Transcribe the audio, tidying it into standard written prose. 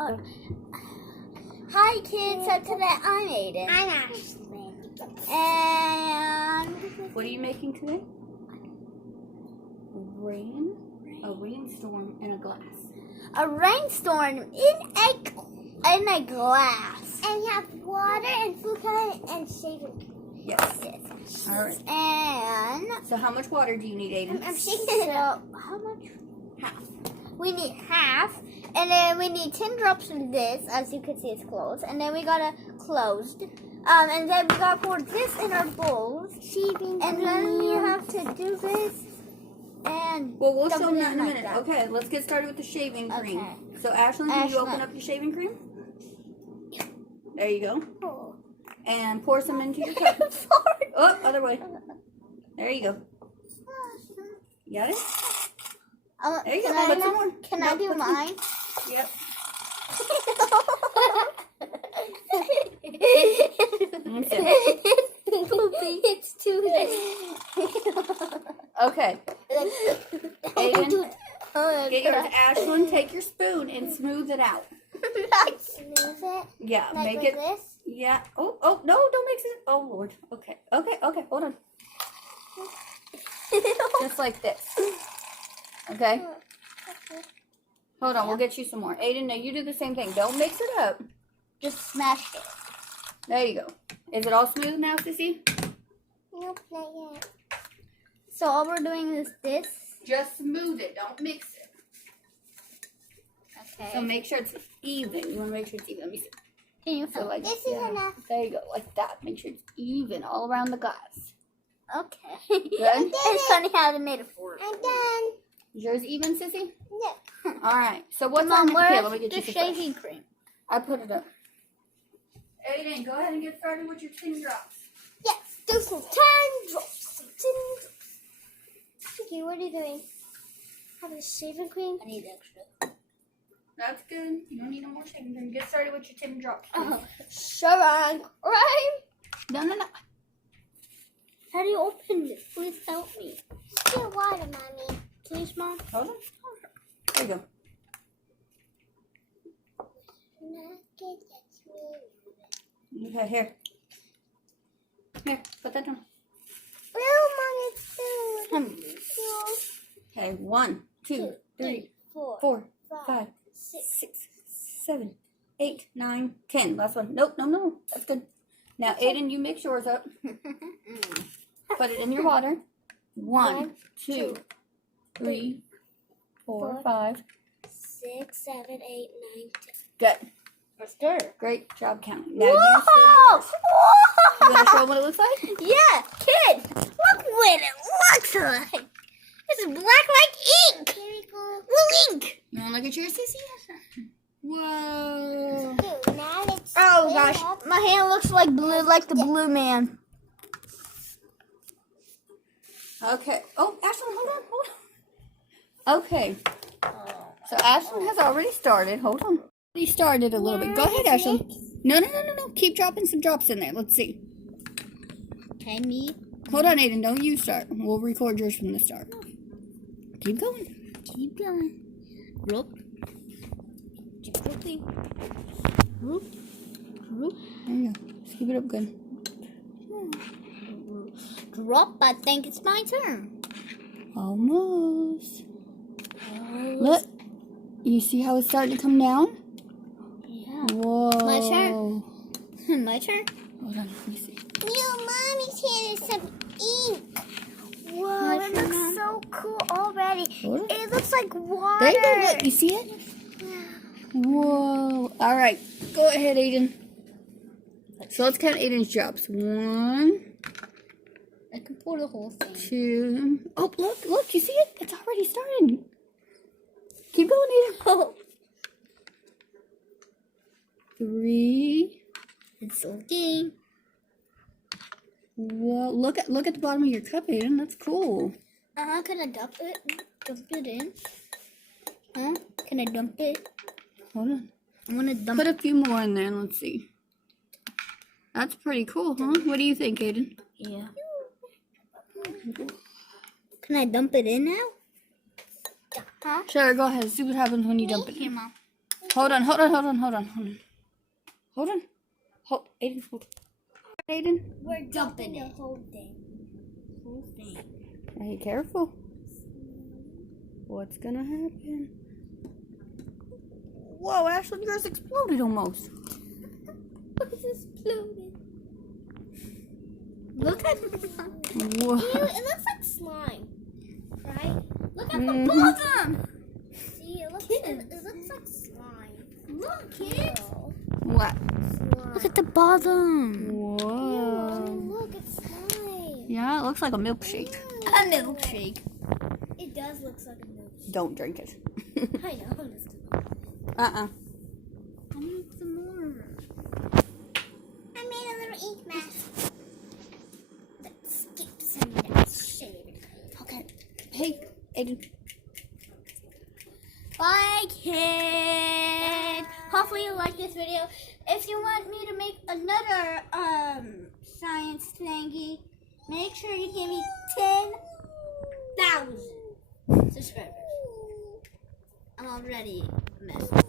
Hi kids, so today I'm Aiden. I'm Ashley. And What are you making today? A rainstorm in a glass. a rainstorm in a glass. And you have water and food coloring and shaving. Yes. All right. And So how much water do you need, Aiden? I'm shaking it up. How much? Half. We need half, and then we need 10 drops of this. As you can see, it's closed. And then we got a closed. And then we got to pour this in our bowls. And then we have to do this. And Well, we'll dump show it that in a like minute. that. Okay, let's get started with the shaving cream. Okay. So, Ashlyn, can you open up your shaving cream? There you go. Oh. And pour some into your cup. Oh, other way. There you go. You got it? There you go. Put some more. Can I do mine? Yep. It's too late. Okay. Aiden, get yours. Get Ashlyn, take your spoon and smooth it out. Smooth it. Yeah, Like make with it. this? Yeah. Oh, no, don't mix it. Oh, Lord. Okay. Hold on. Just like this. Okay? Hold on, we'll get you some more. Aiden, now you do the same thing. Don't mix it up. Just smash it. There you go. Is it all smooth now, Sissy? Nope, not yet. So all we're doing is this. Just smooth it. Don't mix it. Okay. So make sure it's even. You want to make sure it's even. Let me see. Can you So like this is enough. There you go, like that. Make sure it's even all around the glass. Okay. Good? It's funny how they made it for it. I'm done. Is yours even, Sissy? Yeah. All right. So what's Mom, on here? where's Let me get the you some shaving cream? I put it up. Aiden, go ahead and get started with your 10 drops. Yes, do some 10 drops. 10 drops. Okay, what are you doing? Have a shaving cream? I need extra. That's good. You don't need no more shaving cream. Get started with your 10 drops. Shaving cream. No. How do you open this? Please help me. Still water, Mommy. Please, Mom. Hold on. There you go. Okay, here. Here, put that down. Okay, 1, 2, 3, 4, 5, 6, 7, 8, 9, 10. Last one. Nope, no. That's good. Now, Aiden, you mix yours up. Put it in your water. 1, 2, 3, 4, 5, 6, 7, 8, 9, 10. Good. Let's stir. Great job counting. Now Whoa! you stir yours. You want to show them what it looks like? Yeah, kid. Look what it looks like. It's black like ink. Blue ink. You want to look at yours, Sissy? Whoa. Now it's Oh gosh, my hand looks like blue, like the blue man. Okay. Oh, Ashlyn, hold on. Okay. So Ashlyn has already started. Hold on. He started a little bit. Go ahead, Ashlyn. No. Keep dropping some drops in there. Let's see. Okay, me. Hold on, Aiden. Don't you start. We'll record yours from the start. Keep going. Keep going. Rope. Keep roping. Rope. There you go. Just keep it up good. Drop. I think it's my turn. Almost. Look. You see how it's starting to come down? Yeah. Whoa. My turn. My turn. Hold on. Let me see. Mommy's hand is some ink. Whoa, it looks so cool already. Hold on. It looks like water. There you go. Look. You see it? Whoa. All right. Go ahead, Aiden. So let's count Aiden's drops. 1, I can pour the whole thing. 2. Oh, look. You see it? It's already starting. Keep going, Aiden. 3. It's soaking. Whoa. Look at the bottom of your cup, Aiden. That's cool. Can I dump it? Dump it in? Can I dump it? Hold on. I want to dump Put a few more in there and let's see. That's pretty cool, huh? What do you think, Aiden? Yeah. Can I dump it in now? Huh? Sure, go ahead. See what happens when you dump it Here, in. Mom. Hold on. Hold, Aiden, hold. Aiden. We're dumping the whole thing. Are you careful? What's gonna happen? Whoa, Ashley, yours exploded almost. It's exploded. Look at Whoa. Ew, it looks like slime, right? Look at the Mhm. bottom. See, it looks like slime. Look, kids. What? Slime. Look at the bottom. Ew, Whoa. look, it's slime. Yeah, it looks like a milkshake. A milkshake. It does look like a milkshake. Don't drink it. I know. I'm just Uh-uh. I need some more. I made a little ink mask. Let's skip some of that shade. Okay. Hey, Aiden. Bye, kids. Hopefully you like this video. If you want me to make another science thingy, make sure you give me 10,000 subscribers. I'm already messed up.